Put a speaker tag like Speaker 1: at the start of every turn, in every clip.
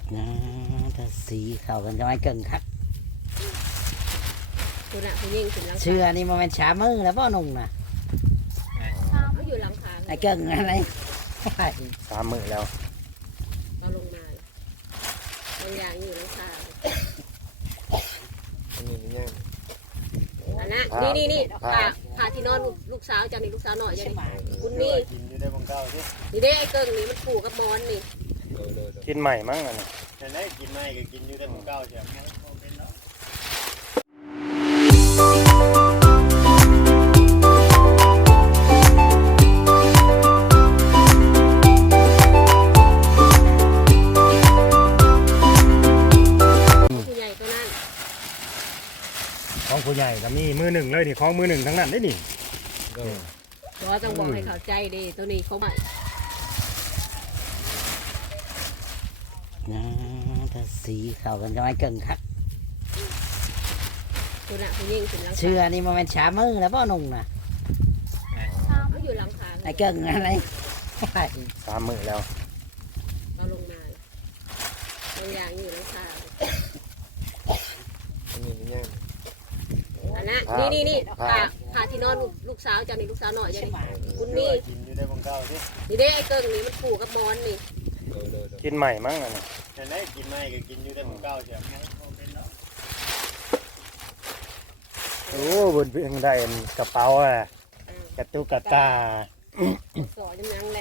Speaker 1: นะถ้าสีเข้ากันก็ไม่เกินครับ
Speaker 2: คุณอะคุณยิงถึงหลังคา
Speaker 1: เชื่อนี่มันเป็นชามือแล้วพ่อนุ่งนะ
Speaker 2: เขาอยู่หลังคา
Speaker 1: ไอ้เกิงอะไร
Speaker 3: 3 มื้อแล้ว
Speaker 2: เราลงมาบางอย่างอยู่หลังคา
Speaker 4: อันนี้มันยัง
Speaker 2: อันนั้นนี่พาที่นอนลูกสาวเจ้านี่ลูกสาวหน่อยเจ้านี่คุณนี่
Speaker 4: กินอยู่ได้บางเก้าสิ
Speaker 2: นี่เด้ไอ้เกิงนี่มันผูกกับมอนนี่
Speaker 3: กินใหม่มั้งอันนี้
Speaker 4: แต่ไหนกินไม่ก็กินอยู่ได้บางเก้าเชียว
Speaker 2: ผู้ใหญ่ตัวนั้น
Speaker 3: ของผู้ใหญ่ก็มีมือหนึ่งเลยนี่ของมือหนึ่งทั้งนั้นได้นี่
Speaker 2: เพราะว่าต้องบอกให้เข้าใจดิตัวนี้เขาใหม่
Speaker 1: นะถ้าสีเข้ากันก็ไม่เกินครับ
Speaker 2: คุณอะคุณยิงถึงหลังคา
Speaker 1: เชื่อนี่มันเป็นชามือแล้วพ่อนุ่งนะ
Speaker 2: เขาอยู่หลังคา
Speaker 1: ไอ้เกิงอะไร
Speaker 3: 3 มื้อแล้ว
Speaker 2: เราลงมาบางอย่างอยู่หลังคา
Speaker 4: อันนี้มันยัง
Speaker 2: อันนั้นนี่พาที่นอนลูกสาวเจ้านี่ลูกสาวหน่อยเจ้านี่คุณนี่
Speaker 4: กินอยู่ได้บางเก้าสิ
Speaker 2: นี่เด้ไอ้เกิงนี่มันผูกกับมอนนี่
Speaker 3: กินใหม่มั้งอันนี้
Speaker 4: แต่ไหนกินไม่ก็กินอยู่ได้บางเก้าเชียว
Speaker 3: โอ้บนเพียงได้กระเป๋าอ่ะกระตุกกระตา
Speaker 2: สอจำยังแล้ว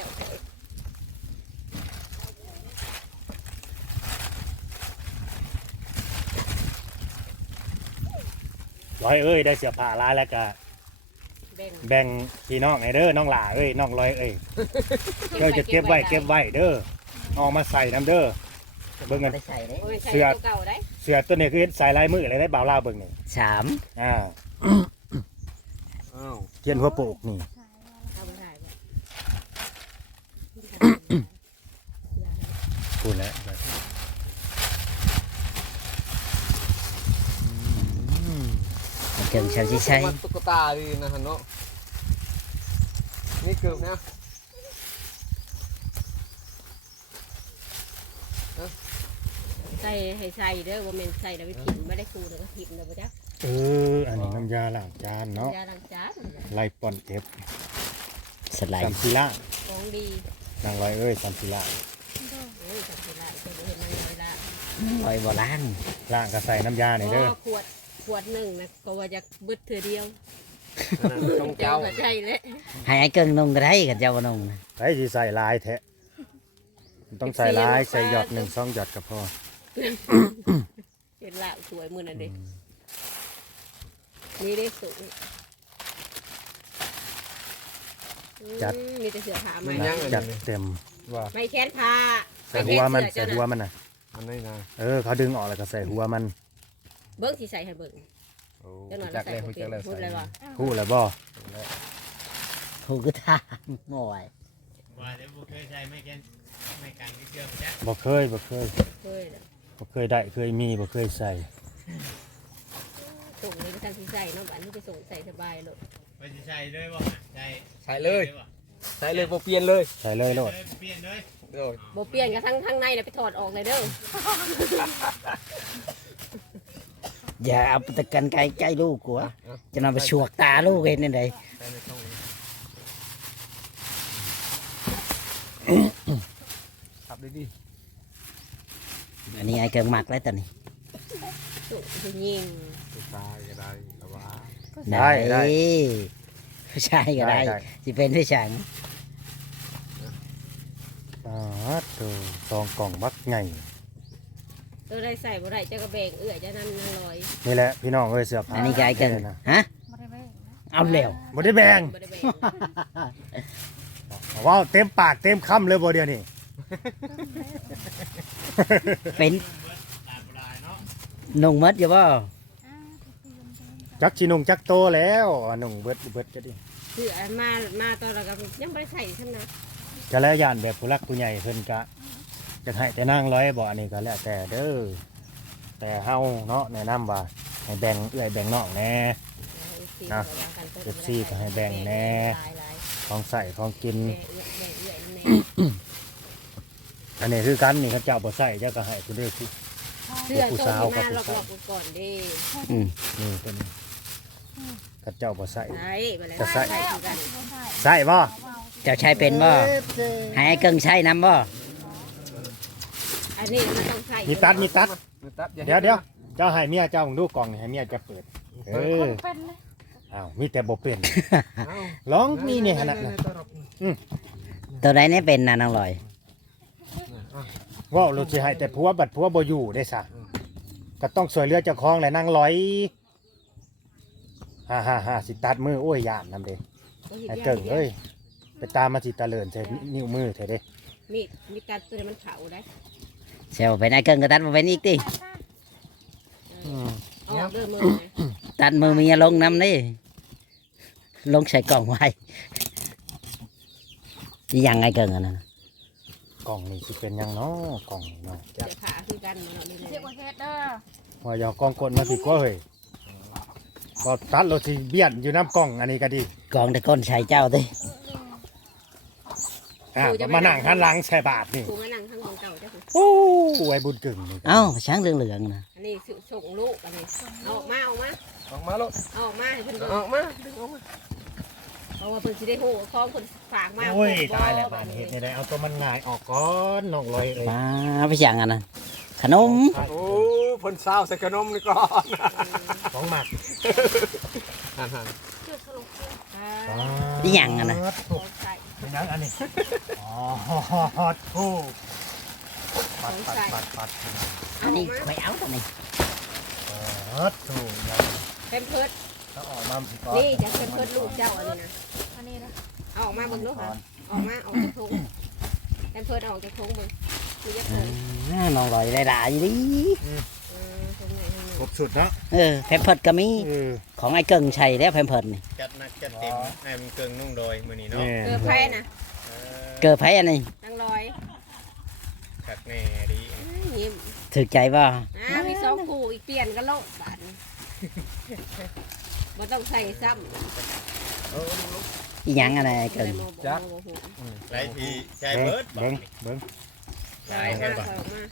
Speaker 3: ร้อยเอ้ยได้เสียผ้าลายแล้วก็
Speaker 2: แบ่ง
Speaker 3: แบ่งพี่น้องไอ้เด้อน้องหล่าเอ้ยน้องลอยเอ้ยเจ้าจะเก็บไว้เด้อเอามาใส่น้ำเด้อเบิ่งกัน
Speaker 1: ได้ใส่เลย
Speaker 2: โอ้ยใช้
Speaker 3: เสื้อ
Speaker 2: เก่าๆได้
Speaker 3: เสือตัวนี้คือใส่ลายมืออะไรได้บ่าวลาวเบิ่งนี่
Speaker 1: สาม
Speaker 3: อ่า
Speaker 4: อ้าว
Speaker 3: เทียนหัวโปกนี่
Speaker 2: เอาไปถ่ายบ่
Speaker 3: พูดแล้วอืม
Speaker 1: ไอ้เกิงชาวชิชัย
Speaker 4: มันตุ๊กตาดีนะฮะเนาะนี่เกือบนะ
Speaker 2: ใส่ให้ใส่เด้อว่าแม่นใส่แล้วไปถิ่มไม่ได้คูแล้วก็ถิ่มแล้วบ่จ๊ะ
Speaker 3: อันนี้น้ำยาล้างจานเนาะ
Speaker 2: ยาล้างจาน
Speaker 3: ไล่ปอนเอฟ
Speaker 1: สไล
Speaker 3: สัม
Speaker 1: ด์
Speaker 3: ศิลา
Speaker 2: ของดี
Speaker 3: นางลอยเอ้ยสัมศิลา
Speaker 2: โอ้ยจับเวลาจะเห็นมันเวลา
Speaker 1: ลอยบ่ล้าง
Speaker 3: ล่างก็ใส่น้ำยาหน่อยเด้อ
Speaker 2: ขวดหนึ่งนะก็ว่าจะบึดเถื่อเดียว
Speaker 4: ต้อง
Speaker 2: เจ้า
Speaker 4: เจ้า
Speaker 2: เข้าใจเลย
Speaker 1: ให้ไอ้เกิงนุ่งก็ได้กับเจ้าบ่นุ่งนะ
Speaker 3: ใส่ที่ใส่ลายแท้ต้องใส่ลายใส่หยอด1 2หยอดก็พอ
Speaker 2: เห็นละสวยมือนั่นเด็นี่ได้สูงมีแต่เสือผ้าไหม
Speaker 3: จัดเต็ม
Speaker 4: ว่า
Speaker 2: ไม่แค้นผ้า
Speaker 3: ใส่หัวมันใส่หัวมันน่ะ
Speaker 4: อันนี้นะ
Speaker 3: เขาดึงออกแล้วก็ใส่หัวมัน
Speaker 2: เบิ้งสีใส่ให้เบิ้ง
Speaker 4: โอ้
Speaker 2: เจ้าหน่อย
Speaker 4: จัก
Speaker 2: ใส่
Speaker 4: เลย
Speaker 2: พู
Speaker 4: จักเลย
Speaker 2: ดอะไรวะ
Speaker 3: พูดแล้วบ่
Speaker 1: ถูกก็ท่าโง่ย
Speaker 4: ว่าเดี๋ยวบุเคยใช้ไม่กันไม่กันที่เชื่อมจ้ะ
Speaker 3: บ่เคย
Speaker 2: เคย
Speaker 3: บ่เคยได้เคยมีบ่เคยใส่
Speaker 2: ส่งนี้ก็ทำสีใส่เนาะบ้านนี้ไปส่งใส่สบายเลย
Speaker 4: ไปใช้ด้วยบ่ใช้
Speaker 5: ใส่เลยใส่เลยพอเปลี่ยนเลย
Speaker 3: ใส่เลยโลด
Speaker 4: เปลี่ยนเลย
Speaker 5: โอ้ย
Speaker 2: โบเปลี่ยนกับทั้งในเนี่ยไปถอดออกเลยเด้อ
Speaker 1: อย่าเอาตะกันไกลใกล้ลูกกูวะจะนำไปชวกตาลูกเห็นนี่ได
Speaker 5: ใส่ในช่องขับดี
Speaker 1: อันนี้ไอ้เกิงหมักแล้วตอนนี้
Speaker 2: ส่งไปยิง
Speaker 5: ๆตายก็ได้แต่ว่า
Speaker 1: ได้ผู้ชายก็ได้สิเป็นผู้ชาย
Speaker 3: ตัวซองกล่องบักไง
Speaker 2: ตัวได้ใส่บ่ได้เจ้าก็แบ่งเจ้านั่นลอย
Speaker 3: นี่แหละพี่น้องเอ้ยเสื้อผ้า
Speaker 1: อันนี้ก็ไอ้เกิง
Speaker 3: นะ
Speaker 1: ฮะเอาเร็ว
Speaker 3: บ่ได้แบ่ง
Speaker 2: บ่ได้แบ่ง
Speaker 3: ว้าวเต็มปากเต็มคำเลยบ่เดียวนี่
Speaker 1: เป็น
Speaker 4: ตามลายเนาะ
Speaker 1: นุ่งมัดอยู่บ่
Speaker 3: จักชินุงจักโตแล้วนุ่งเบิดจะดิ
Speaker 2: คือมาตอนเราก็ยังไม่ได้ใส่ใช่ไหม
Speaker 3: จะแล้วย่านแบบผู้รักผู้ใหญ่เพิ่นกะจะให้แต่นั่งร้อยบ่อันนี้ก็แล้วแต่เด้อแต่เฮาเนาะแนะนำว่าให้แบ่งแบ่งน้องแน่ของใส่ของกินอันนี้คือกันนี่เขาเจ้าบ่ใส่เจ้าก็ให้คุณเด้อคือ
Speaker 2: เสื้อต้มมาหลอกๆก่อนดิ
Speaker 1: อืม
Speaker 3: นี่ตัวนี้เขาเจ้าบ่ใส่
Speaker 2: ใช่มาแล้ว
Speaker 3: จะใส่
Speaker 2: ใส่คือกัน
Speaker 3: ใส่บ่
Speaker 1: เจ้าใช้เป็นบ่ให้ไอ้เกิงใช้น้ำบ่
Speaker 2: อันนี้มันต้องใส่
Speaker 3: มีตัด
Speaker 4: มือตัด
Speaker 3: เดี๋ยวเจ้าให้เมียเจ้าดูกล่องนี่ให้เมียจะเปิดเอออ้าวมีแต่บ่เป็นลองนี่นี่ขนาดนั้น
Speaker 1: ตัวใดเนี่ยเป็นนะน้องลอย
Speaker 3: ว่าเราสิให้แต่ผัวบัดผัวบ่อยู่ได้ซะก็ต้องช่วยเหลือเจ้าของแหละนางร้อยฮ่าสิตัดมือโอ้ยยามนำเด้ไอ้เกิ่งเอ้ยไปตามมาสิตะเลินใส่นิ้วมือเถอะเด้
Speaker 2: มีตัดตัวนี้มันเขาได้
Speaker 1: เซลเป็นไอ้เกิงก็ตัดมาเป็นอีกติ
Speaker 2: ออกเริ่มมือนะ
Speaker 1: ตัดมือเมียลงน้ำนี่ลงใส่กล่องไว้ที่ยังไงเกิงอะนะ
Speaker 3: กล่องนี่สิเป็นหยังเนาะกล่องนี่เนาะ
Speaker 2: เดี๋ยวขาคือกันมาเราดี
Speaker 6: เจ็บกว่าเฮ็ดเด้อ
Speaker 3: ว่าอย่ากล่องกดมาสิกว่าเฮ้ยก็ตัดเราสิเบี้ยนอยู่น้ำกล่องอันนี้ก็ดี
Speaker 1: กล่องแต่ก้นใส่เจ้าติ
Speaker 3: มานั่งหันหลังใส่บาทนี่
Speaker 2: ครูมานั่งข้างของเก่าจ้ะคุณ
Speaker 3: โอ้ไอ้บุญกึ่งนี่
Speaker 1: เอ้าช้างเหลืองๆนะ
Speaker 2: อันนี้ส่งลูกอันนี้เอาออกมา
Speaker 4: ออกมาลูก
Speaker 2: เอาออกมาให้เพิ่น
Speaker 4: ออกมา
Speaker 2: เพราะว่าเพิ่นสิได้ฮู้ข้องเพิ่นฝากมา
Speaker 3: โอ้ยตายแล้วบาดเฮ็ดได้เอาตัวมันง่ายออกก่อนน้องลอยเอ้ย
Speaker 1: มาไปสั่งอันนั้นขนม
Speaker 5: โอ้พ่นเศร้าใส่ขนมนี่ก่อน
Speaker 3: ของหมัก
Speaker 5: หัน
Speaker 1: ที่ยังอันนะ
Speaker 3: เป็นหยังอันนี้อ๋อโอ้ปัด
Speaker 1: อันนี้ไม่เอาตัวนี้
Speaker 3: ถูก
Speaker 2: เพิ่นเพิ่น
Speaker 3: ถ้าออกมาสิก่อน
Speaker 2: นี่จะเพิ่นเพิ่นลูกเจ้าอันนี้นะ
Speaker 6: อันนี้นะ
Speaker 2: เอาออกมาเบิ่งลูกค่ะออกมาออกจากถุงเพิ่นเพิ่นออกจากถุงเบิ่งคือยักเพิ่น
Speaker 1: น้องลอยได้หลายอยู่ดิ
Speaker 2: ถุงไหนถุง
Speaker 3: ครบสุดเนาะ
Speaker 1: แพมเพิร์ดก็มี
Speaker 3: เออ
Speaker 1: ของไอ้เกิงใช้แล้วแพมเพิร์ดนี่
Speaker 5: จัดหนักจัดเต็มให้มันเกิงนุ่งโดยมื้อนี้เนาะ
Speaker 3: แม่
Speaker 2: เกลือไผ่นะ
Speaker 1: เกิดไผอันนี้
Speaker 2: ตั้งร้อย
Speaker 5: คักแน่ดี
Speaker 2: ยิ้ม
Speaker 1: ถือใจบ่
Speaker 2: มีสองคู่อีกเปลี่ยนกันโลกบาทบ่ต้องใส่ซ้ำ
Speaker 1: อีหยังอันนั้นไอ้เกิง
Speaker 5: หลายทีใช้
Speaker 3: เบิ้
Speaker 5: เบิด
Speaker 3: เบิ้ง
Speaker 5: หลายแค่บ่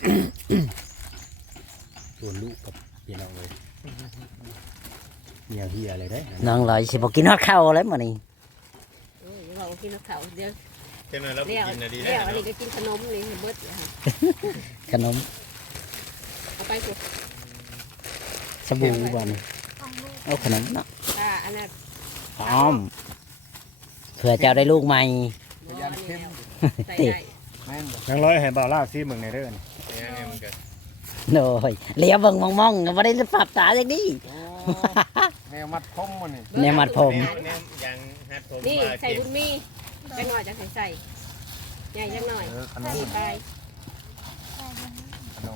Speaker 3: ตัวลูกกับพี่น้องเลยเหี่ยวเหี่ยอะไรได้
Speaker 1: น้องลอยสิบ่กินฮอดข้าวแล้วมื้อนี้
Speaker 2: เรากินข้าวเดี๋ยว
Speaker 5: เท่านั้นเรา
Speaker 2: เดี๋ยว
Speaker 5: กินน่ะดี
Speaker 2: เดี๋ยว
Speaker 5: แล้ว
Speaker 2: อันนี้
Speaker 5: เนาะ
Speaker 2: ก็กินขนมนี่เบิด
Speaker 1: ขนม
Speaker 2: เอาไปสิ
Speaker 1: สบู่บ่นี่เอาขนมเนาะ
Speaker 2: อันนั้น
Speaker 1: พร้อมเผื่อเจ้าได้ลูกใหม่
Speaker 2: ใส่ได้
Speaker 4: แม่นบ่
Speaker 3: ยังร้อยให้บ่าวลากซีมึงในเด้อนี่
Speaker 5: เนี่ยมันก็
Speaker 1: โอ้ยเลี้ยวเบิ่งมองๆก็บ่ได้ปรับตาจังนี้
Speaker 4: แมวมัดผมมันนี่
Speaker 1: แนวมัดผม
Speaker 5: แนวยังฮัดผม
Speaker 2: นี่
Speaker 5: มา
Speaker 2: ใส่
Speaker 5: เก็บ
Speaker 2: บุญมีจังหน่อยจะใส่ใหญ่จังหน่อย
Speaker 4: ขนม
Speaker 2: นี่ไป
Speaker 4: ขนม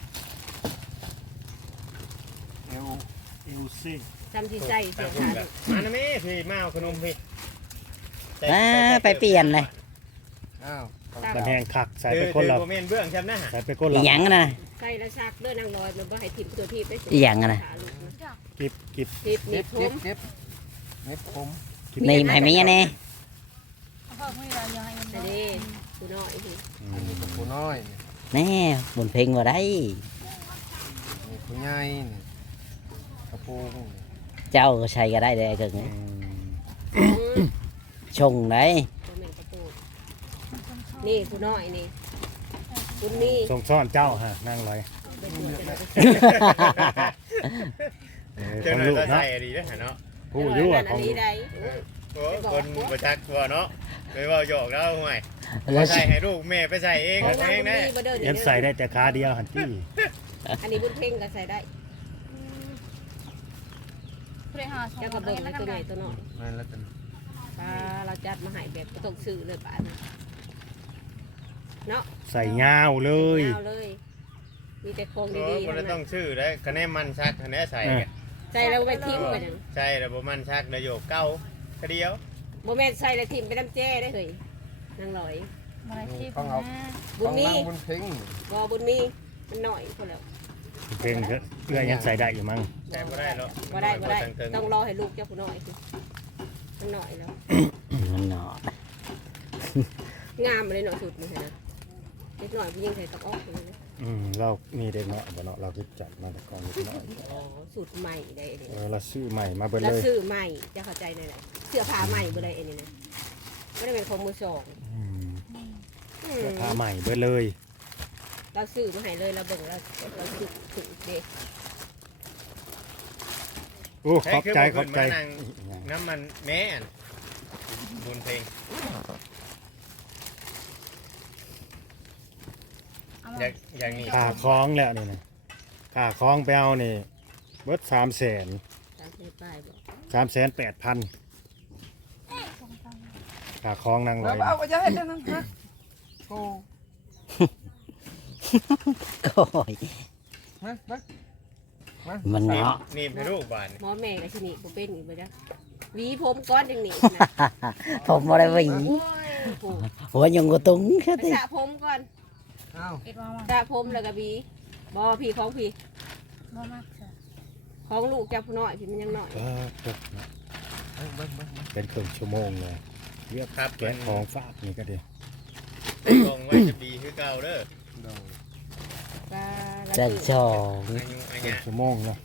Speaker 4: เอว
Speaker 3: อิวซี่
Speaker 2: ทำที่ใส่เสียขาด
Speaker 5: มานะแม่พี่มาเอาขนมพี่
Speaker 1: ไปเปลี่ยนเลย
Speaker 4: อ้าว
Speaker 3: มันแห้งคักใส่
Speaker 5: คือ
Speaker 3: ไปคนละ
Speaker 5: บ่แม่นเบื้องใช่ไหมฮะ
Speaker 3: ใส่ไปคน
Speaker 1: อี
Speaker 3: ละ
Speaker 1: หยังนะ
Speaker 2: ใส่แล้วซักเลือดนางลอยมันบ่ให้ถิ่มตัวที่ไป
Speaker 1: อีหยังอะนะ
Speaker 3: กิบ
Speaker 2: ทิพย์
Speaker 4: เจ็
Speaker 2: นี่
Speaker 4: บ
Speaker 2: ทุ
Speaker 4: เจ็
Speaker 2: ม
Speaker 4: บเจ็บเม็ดผม
Speaker 1: นี่ให้แม่แน่
Speaker 6: เอาพ่อไม่เรายังให้มัน
Speaker 2: อันนี้กูน้อยสิ
Speaker 4: อันนี้ก็ผู้น้อยนี่
Speaker 1: แน่บนเพลงบ่ได้
Speaker 4: นี่ผู้ใหญ่นี่กระโปรง
Speaker 1: เจ้าก็ใช้ก็ได้เลยไอ้เกิงนี่ชงได้
Speaker 2: ตัวเหม็นกระปูนี่กูน้อยนี่บุญมี
Speaker 3: ส่งซ่อนเจ้าฮะนั่งลอย
Speaker 2: ไปตรวจกัน
Speaker 5: เจ้า
Speaker 3: ของ
Speaker 5: หน้า
Speaker 3: ลูก
Speaker 5: ที่ใส่
Speaker 3: เนาะ
Speaker 5: ดีนะฮะเนาะ
Speaker 3: ผู้ยั่ว
Speaker 2: อั
Speaker 3: ของ
Speaker 2: นนี้ได้
Speaker 5: โอ้คนประจักษ์ว่าเนาะไปเว่าหยอกแล้วห่วย
Speaker 1: แล้ว
Speaker 5: ใส่ให้ลูกแม่ไปใส่เอง
Speaker 2: ของ
Speaker 5: เอา
Speaker 2: นาง
Speaker 5: เอง
Speaker 2: บุญ
Speaker 5: นะ
Speaker 2: มีบ่เดิน
Speaker 3: ยันใส่ได้แต่ขาเดียวหันที่
Speaker 2: อันนี้บุญเพ่งก็ใส่ได้
Speaker 6: ผู้ใดหาช
Speaker 2: เจ้าม กระ
Speaker 6: เบิ่
Speaker 2: เบิ่ง
Speaker 6: งแล้ว
Speaker 2: ตัว
Speaker 6: กัน
Speaker 2: ใหญ่ตัวน้อย
Speaker 4: แม่นแล้วกัน
Speaker 2: ปลาเราจัดมาให้แบบก็ต้องซื้อเลยป่านะเนาะ
Speaker 3: ใส่ยาวเลย
Speaker 2: เอาเลย มีแต่โครง
Speaker 5: โอ้
Speaker 2: ดีๆ
Speaker 5: คน
Speaker 2: ทั้ง
Speaker 5: ต้
Speaker 2: นั้
Speaker 5: อน งชื่อได้คะแนนมันชักคะแนนใส่กัน
Speaker 2: ใส่แล้วไปทิมไปจัง
Speaker 5: ใช่แล้วบ่มันชักนายโยกเก้าคเดียว
Speaker 2: โมแม่นใส่แล้วทิมไปน้ำแจ้ได้เลยนางลอย
Speaker 6: มาได้ที่
Speaker 4: ต้องเอา
Speaker 2: บุญมี
Speaker 4: ต้องนั่งบนเพ่ง
Speaker 2: บอบุญมีมันหน่อยคนแล้ว
Speaker 3: เพลงก็เอื้อยังใส่ได้อยู่มั้ง
Speaker 5: ใส่บ่ได้หรอก
Speaker 2: บ่ได้บ่ได้
Speaker 5: เกิน
Speaker 2: ต้องรอให้ลูกเจ้าผู้น้อยสิมันหน่อยแล้ว
Speaker 1: มันเนาะ
Speaker 2: งามเลยเนาะสุดนี่นะเด็กหน่อยผู้หญิงใส่ตะออกเลยนะ
Speaker 3: เรามีเด็กน้อยบ่เนาะเราคิดจัดมาแต่ก่อนเด็กน้อย
Speaker 2: อ๋อสูตรใหม่ได้เอง
Speaker 3: เราซื้อใหม่มาเบิด
Speaker 2: แล้
Speaker 3: เล
Speaker 2: วย ซื้อใหม่จะเข้าใจเลยนะเสื้อผ้าใหม่บ่ได้เองนี่นะไม่ได้เป็นของมือสอง
Speaker 3: เสื้อผ้าใหม่เบิดเลย
Speaker 2: เราซื้อมาให้เลยเราเบิ่งเราถูกเด็ก
Speaker 3: โอ้ขอบใจขอบใจ
Speaker 5: น้ำมันแม่นบุญเพลง
Speaker 6: เอา
Speaker 5: อ
Speaker 6: มา
Speaker 5: อย่างนี้
Speaker 3: ค่าคล้องแล้วนี่นะค่าคล้องไปเอานี่เบิด300,000
Speaker 2: ตามที่ป้ายบอก
Speaker 3: 380,000ค่าคล้องนางลอย
Speaker 4: เอาไปจะให้นั่นฮะโอ้
Speaker 1: โอ้ย
Speaker 4: มามา
Speaker 1: มันเนาะ
Speaker 5: นี่เป็นลูกบ้าน
Speaker 2: หมอแม่กับชนิดบ่เป็นอีกบ่จ้ะหวีผมก้อนจังนี่นะ
Speaker 1: ผมบ่ได้หวี
Speaker 2: โอ้ย
Speaker 1: หัวยงกตุ้งแค่
Speaker 2: ไป
Speaker 1: ติ
Speaker 2: สระผมก่อน
Speaker 4: เอา
Speaker 6: เอ็ดว่ามา
Speaker 2: สระผมแล้วก็หวีบ่พี่ของพี่
Speaker 6: บ่มากจ้ะ
Speaker 2: ของลูกเจ้าผู้น้อยพี่มันยังน้อย
Speaker 3: ก็ตกนะ
Speaker 4: เบิ้ง
Speaker 3: เป็นครึ่งชั่วโมงเลยเรียก
Speaker 5: ครับ
Speaker 3: แกะของฝากนี่ก็ดี
Speaker 5: กองไว้จะดีคือเก่าเด้อ
Speaker 4: โดน
Speaker 2: ปลาละ
Speaker 1: จัน
Speaker 2: สิ
Speaker 1: ชอง
Speaker 5: อายุอา
Speaker 3: ครึ่
Speaker 5: ยุ
Speaker 3: งชั่วโมงเนาะ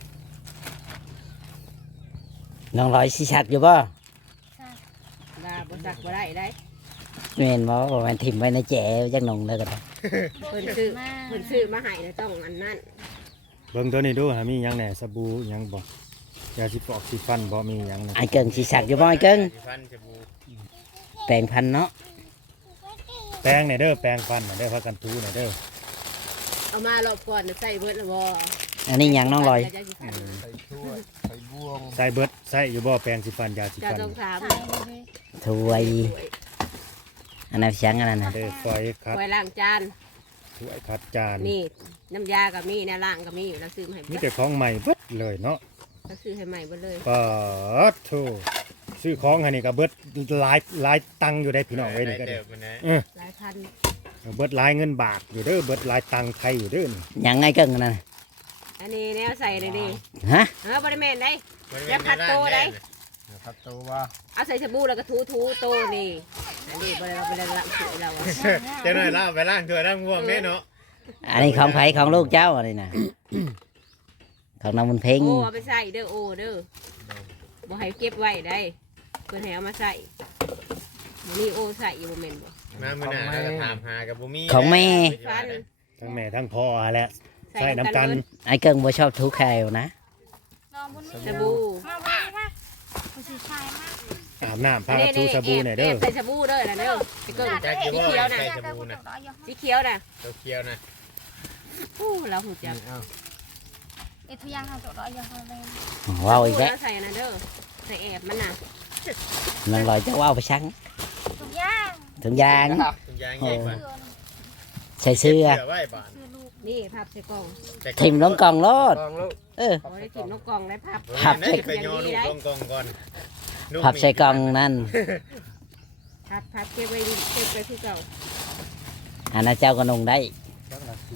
Speaker 1: น้องลอยสิชักอยู่บ่
Speaker 6: ใช่
Speaker 2: ดาบ่สักบ่ได้ได้
Speaker 1: แม่นบ่ว่ามันทิ่มไว้ในแจจักหนงเลยก็ได้
Speaker 2: เพิ่นซื้อเพิ่นซื้อมาให้แล้วต้องอันนั้น
Speaker 3: เบิ่งตัวนี้ดูหามีหยังแหน่สบู่หยังบ่ยาสิปอกสิฟันบ่มีหยังนะ
Speaker 1: ไอ้เกิงสิชักอยู่บ่ไอ้เกิง
Speaker 5: ฟันจะบู
Speaker 1: แปลงพันธุ์เนาะ
Speaker 3: แป้งเนี่ยเด้อแป้งฟันน่ะเด้อพากันทูน่ะเด้อ
Speaker 2: เอามารอบก่อนน่ะใส่เบิดแล้วบ่
Speaker 1: อันนี้หยังน้องลอย
Speaker 4: ใส่ถ้วยใส่บ่วง
Speaker 3: ใส่เบิดใส่อยู่บ่แป้งสิฟันยาสิ
Speaker 2: จะ
Speaker 3: ฟัน
Speaker 2: ต้องถาม
Speaker 6: ใช่เลย
Speaker 1: ถวยอันนั้นชังอันนั้นน่ะ
Speaker 3: เด้อฟอยคัด
Speaker 2: ไว้ล้างจาน
Speaker 3: ถ้วยคัดจาน
Speaker 2: นี่น้ำยาก็มีแนวล้างก็มีเราซื้อมาให้
Speaker 3: มี
Speaker 2: เบิด
Speaker 3: แต่ของใหม่เบิดเลยเนาะ
Speaker 2: เราซื้อให้ใหม่เบิดเลย
Speaker 3: ปาดโธ่ซื้อของอันนี้ก็เบิดหลายตังค์อยู่ได้พี่น้องเว้ยนี่ก็
Speaker 5: เดิ
Speaker 3: ได้
Speaker 5: มมันนะ
Speaker 2: หลายพัน
Speaker 3: เบิดหลายเงินบาทอยู่เด้อเบิดหลายตังค์ไทยอยู่เด้อนี่
Speaker 1: หยังไงเกิงอันนั้นน่ะ
Speaker 2: อันนี้แนวใส่เลยดิ
Speaker 1: ฮะ
Speaker 2: บ่ได้แม่นได้
Speaker 5: มัน
Speaker 2: แล้วพัดโตได้
Speaker 4: เดี๋ยวพัดตัวว่า
Speaker 2: เอาใส่สบู่แล้วก็ถูโตนี่อันนี้บ่ได้เราบ่ได้ล้างสวยเราอะ
Speaker 5: เจ้าหน่อยล่าไปล่างเถื่อล่างง่วงแน่เนาะ
Speaker 1: อันนี้ของไผของลูกเจ้าอันนี้น่ะของน้องบุญเพ็ง
Speaker 2: โอ้เอาไปใส่เด้อโอ้เด้อบ่ให้เก็บไว้ได้เพิ่นให้เอามาใส่มื้อนี้โอ้ใส่อยู่บ่แม่นบ่
Speaker 5: มามื้อหน้าเราจะถามหากับบุมี่
Speaker 2: ฟัน
Speaker 3: ทั้งแม่ทั้งพ่อแหละใส่น้ำกัน
Speaker 1: ไอ้เกิงบ่ชอบทุกแคลนะ
Speaker 6: นอนบนนี้
Speaker 2: สบู่
Speaker 6: มาบนนี้มาผู้ชายมาก
Speaker 3: อาบน้ำพากันทูสบู่หน่อยเด้อ
Speaker 2: ใส่สบู่เด้อนะเด้อไปเกิน
Speaker 5: จักอยู่ว่าใส่สบู่นะ
Speaker 2: สีเขียวน่ะ
Speaker 5: ตัวเคี้ยวนะ
Speaker 2: อู้เราหูจัก
Speaker 4: นี่เอา
Speaker 6: เอ็ดทุกอย่างทำจบแล้วยังทำเลย
Speaker 1: ว้าวอีกแล้ว
Speaker 2: ใส่อันนั้นเด้อใส่แอบมันน่ะ
Speaker 1: น้องลอยจะว้าวไปชัง
Speaker 6: ทุกอย่าง
Speaker 1: ถุงยาง
Speaker 5: ถุงยางใหญ่กว่า
Speaker 6: เสื้อ
Speaker 1: ใส่เสื้อ
Speaker 5: เสือไว้บาน
Speaker 6: เสื้อลูก
Speaker 2: นี่ภาพใส่กล่อง
Speaker 1: ทิ่มลงกล่องโลด
Speaker 4: ลองลูก
Speaker 1: เออ
Speaker 2: โอ้ได้กินนกกล่องได้ภาพ
Speaker 1: พับ
Speaker 5: ใส่ไปย่อลูกลงกองก่อน
Speaker 1: พับใส่กล่องนั่น
Speaker 2: ภาพเก็บไว้เก็บไปที่เก่า
Speaker 1: อันนั้นเจ้าก็นงได้
Speaker 3: จักละสี่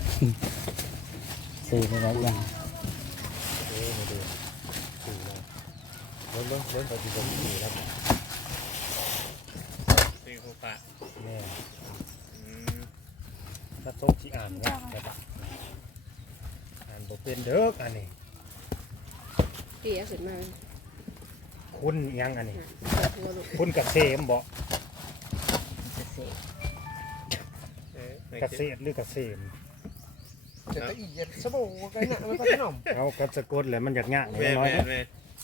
Speaker 1: ซื้อไปแล้วยัง
Speaker 3: เอ้ยมาดูสี่แล้วเริ่มไปที่ตรงสี่แล้ว
Speaker 5: ซื้อคู่ปะ
Speaker 3: แม่
Speaker 5: อืม
Speaker 3: ถ้าตกที่อ่านเนี่ยแต่ปะอ่านบ่เป็นเด้ออันนี้
Speaker 2: เกี่ยขึ้นมา
Speaker 3: คุณอิหยังอันนี้
Speaker 2: เปิดหัวลูก
Speaker 3: คุณเกษมบ่ เกษตรหรือเกษม
Speaker 4: เดี๋ยวตะอีเย็นสบู่กันเนี่ยมันก็ขนม
Speaker 3: เอากระสะกดเลยมันอยากงะ
Speaker 5: แม่
Speaker 3: น้อย
Speaker 5: แม่
Speaker 3: ๆนะ
Speaker 5: แม่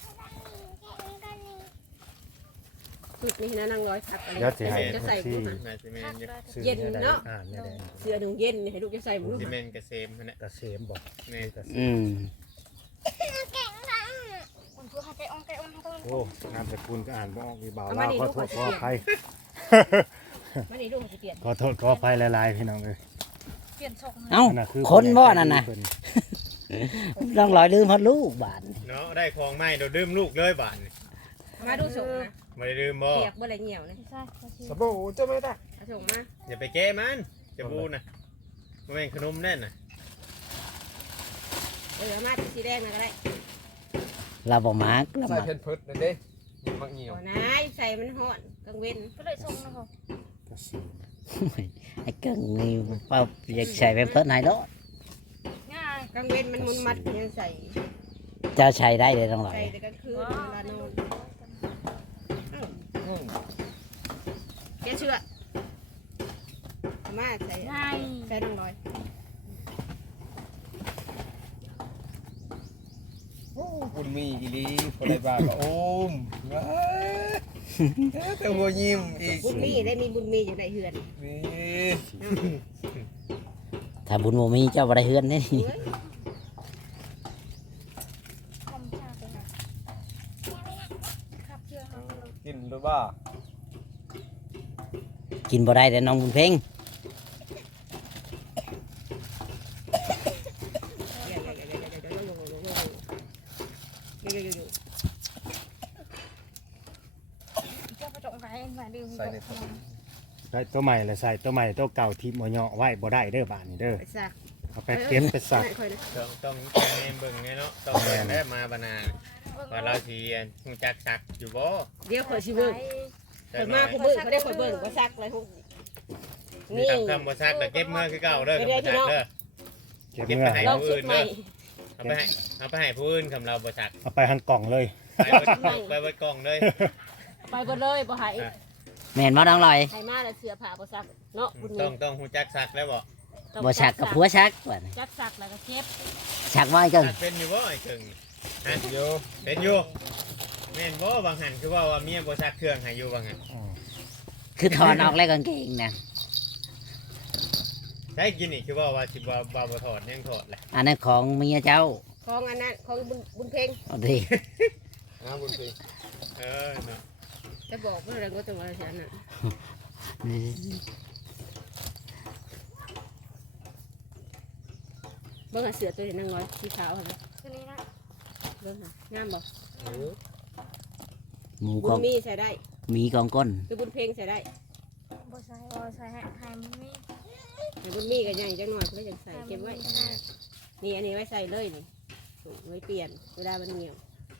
Speaker 2: จุดนี้นะนั่งร้อยพักอะไร
Speaker 3: เดี๋ยวสิให้
Speaker 2: จะใส่
Speaker 3: ที่
Speaker 2: บุ้ง
Speaker 5: แม่สิแม่นอยู่
Speaker 3: ซื้อ
Speaker 2: เย็น
Speaker 3: ได้
Speaker 2: เนาะ
Speaker 3: อ่านเนี่ยได้
Speaker 2: เสื้อดึงเย็นให้ลูกจะใส่บุ้ง
Speaker 5: สิแม่นกระเซมนั่นแหละ
Speaker 3: เกษมบ่
Speaker 5: แม่
Speaker 3: เกษม
Speaker 1: อืม
Speaker 6: คุณผู้ชายใจอ่อนใจอ่อนเขาต้อง
Speaker 3: โอ้นามสกุลก็อ่านบ่ออกมีบ่าวลาวขอโทษขออภัย
Speaker 2: มันนี่ลูกจะเปลี่ยน
Speaker 3: ขอโทษขออภัยหลายๆพี่น้องเอ้ย
Speaker 6: เปลี่ยนทรงเลย
Speaker 1: เอ้า
Speaker 3: อั
Speaker 1: คนบ่นั่นน่ะน้องลอยลืมพอลูกบาท
Speaker 5: เนาะได้ของใหม่เดี๋ยวดื่มลูกเลยบาน
Speaker 2: มาดูส่งนะ
Speaker 5: ไม่ได้ดื่มบ่
Speaker 2: เปียกบ่อะไรเหี่ยวเลย
Speaker 6: ใช่เขาชื่อ
Speaker 4: สบู่จะไม่ได้
Speaker 2: เอาส่งมา
Speaker 5: อย่าไปแก้มันจะบูนะมันเป็นขนมแน่นน่ะ
Speaker 2: มาสีแดงมาก็ได้
Speaker 1: เราบ่มักเรา
Speaker 4: ใส่
Speaker 1: มัก
Speaker 4: เพนเพิร์ดเลยเด้ยิ่งมักเหี่ยว
Speaker 2: โอ้นายใส่มันห่อนกังเว้น
Speaker 6: ก็เลยทรงนะครับ
Speaker 3: เกษม
Speaker 1: ไอ้เก่งนี่เป้าอยากใส่แพมเพิร์สให้โลด
Speaker 6: ง่าย
Speaker 2: กลางเว้นมันมุนมัดยังใส่
Speaker 1: เจ้าใช้ได้เลยต้องหลอย
Speaker 2: ใส่แต่กลางคืนเวลานอนแกเชื่อมาใส่
Speaker 6: ง่าย
Speaker 2: ใส่น้องลอย
Speaker 4: บุญมีอีหลีคนใดบ้าก็โอมว้าแต่หัวยิ้มอีก
Speaker 2: บุญมีได้มีบุญมีอยู่ในเฮือน
Speaker 4: นี่
Speaker 1: ถ้าบุญโมมีเจ้าบ่ได้เฮือนนี่
Speaker 2: เฮ้ย
Speaker 6: คอมชาไปไหนครับเชื่อเขาเลย
Speaker 4: กินหรือบ้า
Speaker 1: กินบ่ได้แต่น้องบุญเพ่ง
Speaker 6: เจ้าประจงไรมาดื่ม
Speaker 4: ใส่ในถุง
Speaker 3: ใส่ตัวใหม่เลยใส่ตัวใหม่ตัวเก่าที่บ่เหยาะไว้บ่ได้เด้อบาดนี้เด้อ
Speaker 2: ไปซัก
Speaker 3: เอาไปเก็บไปสัก
Speaker 5: ต้องแม่เบิ่งไงเนาะต้องแม่ได้มาบนาว่าเราสิฮู้จักซักอยู่บ่
Speaker 2: เดี๋ยวขอชิเบิ้ง
Speaker 5: ใช่
Speaker 2: เปิด
Speaker 5: ไหม
Speaker 2: มาผู้เบิ้งเขาได้ขอเบิ้งก็ซักเลยพวก
Speaker 5: นี่
Speaker 2: นี่
Speaker 5: คำบ่ซักแต่เก็บมือคือเก่าเด้อบ่ซักเด้อ
Speaker 3: เก็บ
Speaker 5: เก็บ
Speaker 3: เมื่
Speaker 5: ไป
Speaker 3: อ
Speaker 5: ให้
Speaker 2: ลอง
Speaker 5: ผู้
Speaker 2: สุ
Speaker 5: อื่
Speaker 2: ด
Speaker 5: น
Speaker 2: ใหม่
Speaker 5: เด้อเอาไปให้ผู้อื่นคำเราบ่ซัก
Speaker 3: เอาไปทางกล่องเลย
Speaker 5: ไปไว้กล่องเลย
Speaker 2: ไปเบิดเลยบ่ใหาย
Speaker 1: แม่นบ่น้องลอย
Speaker 2: ให้มาแล้วเสื้อผ้าบ่ซักเนาะบุญมี
Speaker 5: ต้องฮู้จักซักแล้วบ่
Speaker 1: บ่ชักกับผัวชักว่าน่ะ
Speaker 2: จักซักแล้วก็เก็บ
Speaker 1: ชักไว้เกิง
Speaker 5: ซักเป็นอยู่บ่ไอ้เกิงฮะอยู่เป็นอยู่แม่นบ่บางหันคือว่าเมียบ่ซักเครื่องให้อยู่บางหัน
Speaker 1: คือถอนออกแล้วกางเกงนะ
Speaker 5: ได้กินนี่คือว่าสิบ่บ่ถอดยังถอดแหละ
Speaker 1: อันนั้นของเมียเจ้า
Speaker 2: ของอันนั้นของบุญเพ่ง
Speaker 1: เอาดิ
Speaker 4: น้ำบุญปี
Speaker 5: เออเนาะ
Speaker 2: จะบอกว่าอะไรก็ต้องว่าฉันน่ะเบิ่งหาเสือตัวเห็นนางน้อยสีขาวหั่นน่ะ
Speaker 6: ตัวนี้นะ
Speaker 2: เบิ่งหางามบ่
Speaker 1: หมู
Speaker 2: บุ
Speaker 1: ขอ
Speaker 2: ญ
Speaker 1: ง
Speaker 2: มีใส่ได้
Speaker 1: มีกองก้น
Speaker 2: คือบุญเพ่งใส่ได้
Speaker 6: บ่ใส่ให้มี
Speaker 2: แต่บุญมีก็ใหญ่จังหน่อยเพื่อจะใส่เก็บไว้นี่อันนี้ไว้ใส่เลยนี่ถูกไว้เปลี่ยนเวลามันเหนียว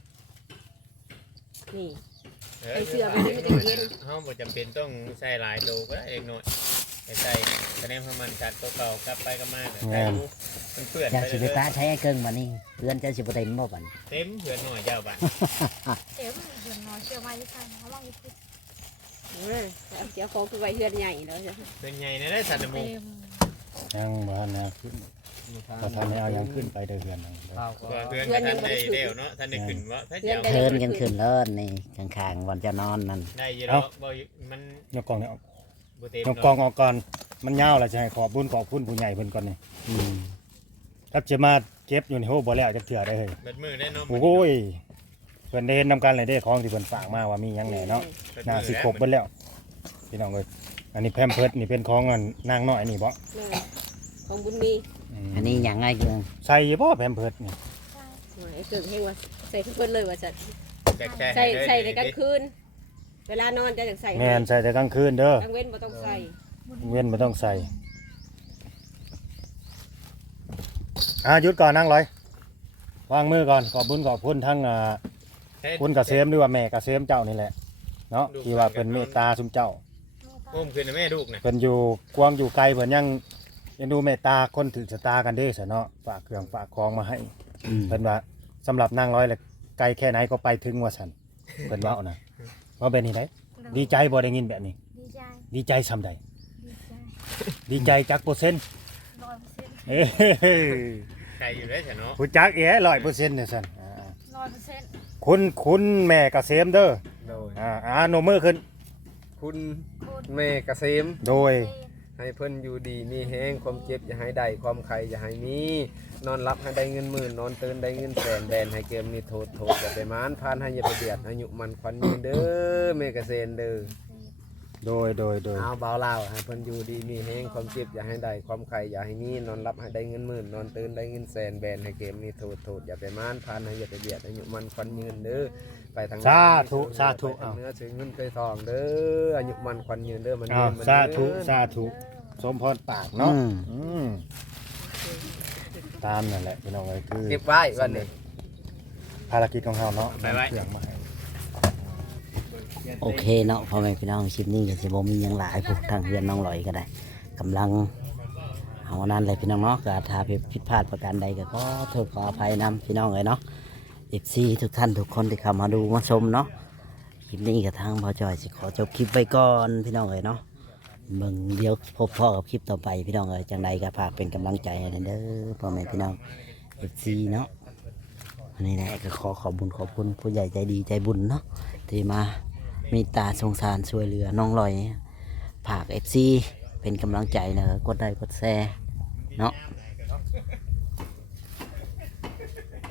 Speaker 2: นี่ ไอ้เสือมันไม่ได้เย็น
Speaker 5: เฮาบ่จำเป็นต้องใส่หลายโลก็ได้เล็กน้อยไปใส่คะแนนประมาณจากตัวเก่ากลับไปก็มาแต่มันเปื้อน
Speaker 1: เจ้า
Speaker 5: ไป
Speaker 1: สิไป
Speaker 5: เลย
Speaker 1: ตาใช้ไอ้เกิงมานี่เพื่อนเจ้าสิบ่เต็มบ่บัด
Speaker 5: เต็มเพื่อนหน่อยเจ้าบ้าน
Speaker 6: เดี๋ยวมันเดือดน้อยเชื่อไว้ที่ใส่เขาลองดู
Speaker 2: เจ้าของคือไว้เฮือนใหญ่แล้วจ้ะ
Speaker 5: เพื่อนใหญ่นะได้สัตว์หมู
Speaker 6: เต็ม
Speaker 3: ยังบ่ทันนะขึ้นก็ทันได้เอายังขึ้นไปเด้อเฮือนนั่นเด้อ
Speaker 4: ข้าวก็
Speaker 5: ก็เพื่อนก็ท่านได้เดียวเนาะท่านได้ขึ้นว่าถ้าเจ้า
Speaker 1: เทินกันขึ้นเลิศนี่ข้างๆวันจะนอนนั่น
Speaker 5: ได้อยี่แล้วบ่มัน
Speaker 3: ยกกล่องนี่ออก
Speaker 5: บ่เต็ม
Speaker 3: ยกกล่องออกก่อนมันยาวแล้วจะให้ขอบบุญขอบคุณผู้ใหญ่เพิ่นก่อนนี่
Speaker 1: อืม
Speaker 3: ถ้าจะมาเก็บอยู่ในโหบ่แล้วจักเทื่อได้เฮ้ย
Speaker 5: เบิดมือได้เนาะ
Speaker 3: โอ้ยเพิ่นได้เห็นนำกันเลยเด้ของที่เพิ่นฝากมาว่ามีหยังแหน่เนาะน่าสิครบเบิดแล้วพี่น้องเอ้ยอันนี้แพมเพิร์สนี่เป็นของอันนางน้อยนี่บ่
Speaker 2: นี่ของบุญมี
Speaker 1: อันนี้หยังไงเกิง
Speaker 3: ใส่บ่แพมเพิร์สนี่
Speaker 2: ไอ้เกิดเฮงว่าใส่ทุกคนเลยว่าจัด
Speaker 5: แจก
Speaker 2: ใส่ในกลางคืน เวลานอนจะอยากใส่
Speaker 3: แม่นใส่แต่กลางคืนเด้อก
Speaker 2: ลางเว้นบ่ต้องใส่
Speaker 3: เว้นบ่ต้องใส่หยุดก่อนนั่งเลยวางมือก่อนขอบบุญขอบคุณทั้งคุณกเกษมหรือว่าแม่กเกษมเจ้านี่แหละเนาะที่ว่าเพิ่นเมตตาซุมเจ้า
Speaker 5: อุ้มขึ้นแม่ลูกนะ
Speaker 3: เพิ่นอยู่กวางอยู่ไกลเพิ่นยังยังดูเมตตาคนถือชะตากันเด้ซะเนาะฝากเครื่องฝากของมาให้
Speaker 1: อืม
Speaker 3: เพิ่นว่าสำหรับนางร้อยแหละไกลแค่ไหนก็ไปถึงว่าซั่นเพิ่นเว้านะว่าเป็นนี่ไดดีใจบ่ได้ยินแบบนี้
Speaker 6: ดีใจ
Speaker 3: ดีใจซำใด
Speaker 6: ดีใจ
Speaker 3: ดีใจจักเปอร์เซ็นต์
Speaker 6: 100%
Speaker 3: เอ้ย
Speaker 5: ไก่อยู่ได้ใช่เนาะ
Speaker 3: ผู้จัก100%เนี่ยซั่น
Speaker 6: 100%
Speaker 3: คุณแม่เกษมเด้อ
Speaker 4: โดย
Speaker 3: โนมือขึ้น
Speaker 4: คุณแม่เกษม
Speaker 3: โดย
Speaker 4: ให้เพิ่นอยู่ดีมีแห้งความเจ็บอย่าให้ได้ความไข้อย่าให้มีนอนรับให้ได้เงินหมื่นนอนตื่นได้เงินแสนแบนให้เกมนี่โทษอย่าไปมานพานให้อย่าไปเบียดอายุมันควันยืนเด้อแม่เกษมเด้อ
Speaker 3: โดย
Speaker 4: เอาเบาเล่าให้เพิ่นอยู่ดีมีแห้งความเจ็บอย่าให้ได้ความไข้อย่าให้มีนอนรับให้ได้เงินหมื่นนอนตื่นได้เงินแสนแบนให้เกมนี่โทษอย่าไปมานพานให้อย่าไปเบียดอายุมันควันยืนเด้อไปทาง
Speaker 3: สาธุสาธุ
Speaker 4: ไปทางเนื้อถึงเงินเคยทองเด้ออายุมันควันยืนเด้อมัน
Speaker 3: อ้าว
Speaker 4: มัน
Speaker 3: สาธุสาธุสมพรปากเนาะ
Speaker 1: อืม
Speaker 3: อืมตามนั่นแหละพี่น้องเอ้ยคือ
Speaker 4: เก็บไว้วันนี้
Speaker 3: ภารกิจของเราเนาะนำเครื่องมาให้
Speaker 1: โอเคเนาะพ่อแม่พี่น้องคลิปนี้ก็สิบ่มีหยังหลายพวกทางเรือนน้องลอยก็ได้กำลังเอานั้นเลยพี่น้องเนาะก็ถ้าผิดพลาดประการใดก็ขอโทษขออภัยนำพี่น้องเลยเนาะ FC ทุกท่านทุกคนที่เข้ามาดูมาชมเนาะคลิปนี้ก็ทางพ่อจอยสิขอจบคลิปไว้ก่อนพี่น้องเลยเนาะเบิ่งเดี๋ยวพบพ่อกับคลิปต่อไปพี่น้องเลยจังใดก็ฝากเป็นกำลังใจให้เด้อพ่อแม่พี่น้อง FC เนาะอันนี้แหละก็ขอขอบคุณผู้ใหญ่ใจดีใจบุญเนาะที่มาเมตตาสงสารช่วยเหลือน้องลอยฝาก FC เป็นกำลังใจนะกดไลค์กดแชร์เนาะ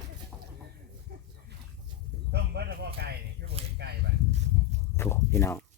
Speaker 5: ต้มเบิดแล้วบ่ไก่นี่คือบ่เห็นไก่บัด
Speaker 1: ถูกพี่น้อง